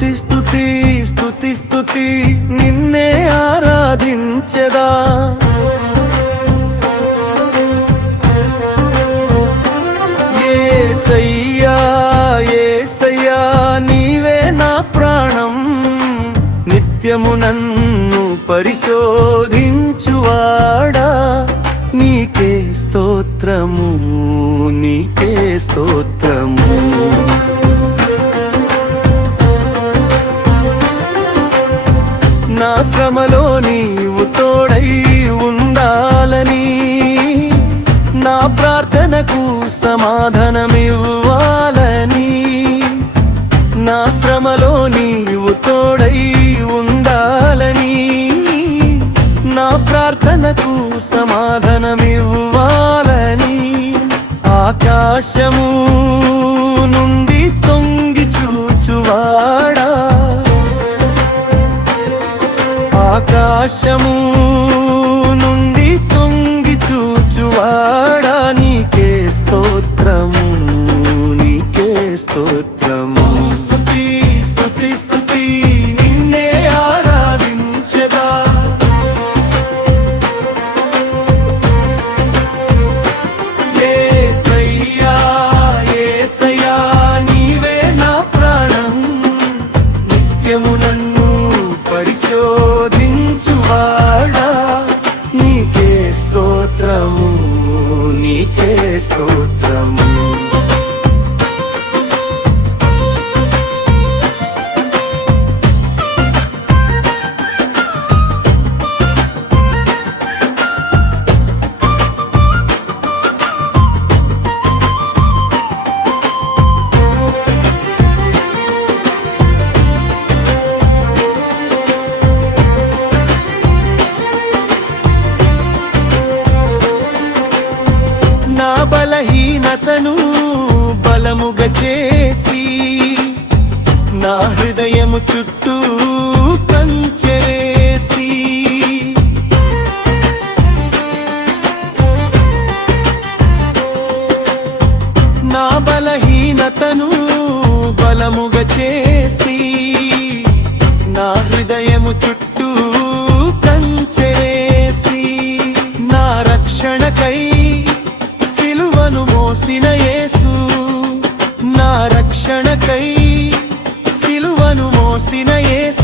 స్తుతి స్తుతి స్తుతి స్తుతి నిన్నే ఆరాధించెదా యేసయ్యా యేసయ్యా నీవే నా ప్రాణం నిత్యము నన్ను పరిశోధించువాడా నీకే స్తోత్రము నీకే స్తోత్రము నా శ్రమలో నీవు తోడై ఉండాలని నా ప్రార్థనకు సమాధానమివ్వాలని నా శ్రమలో నీవు తోడై ఉండాలని నా ప్రార్థనకు సమాధానమివ్వాలని ఆకాశము నుండి తొంగి చూచువాడా ఆకాశము నుండి తొంగి చూచువాడా నీకే స్తోత్రము నీకే స్తోత్రము స్తుతి స్తుతి స్తుతి నిన్నే ఆరాధించెదా యేసయ్యా యేసయ్యా నీవే నా ప్రాణం నిత్యము నన్ను పరిశోధించువాడా నీకే స్తోత్రము నీకే స్తోత్రము నా బలహీనతను బలముగా చేసి నా హృదయము చుట్టూ కంచె వేసి నా బలహీనతను బలముగా చేసి నా హృదయము చుట్టూ కంచె వేసి నా రక్షణకై సిలువను మోసిన యేసు నా రక్షణకై సిలువను మోసిన యేసు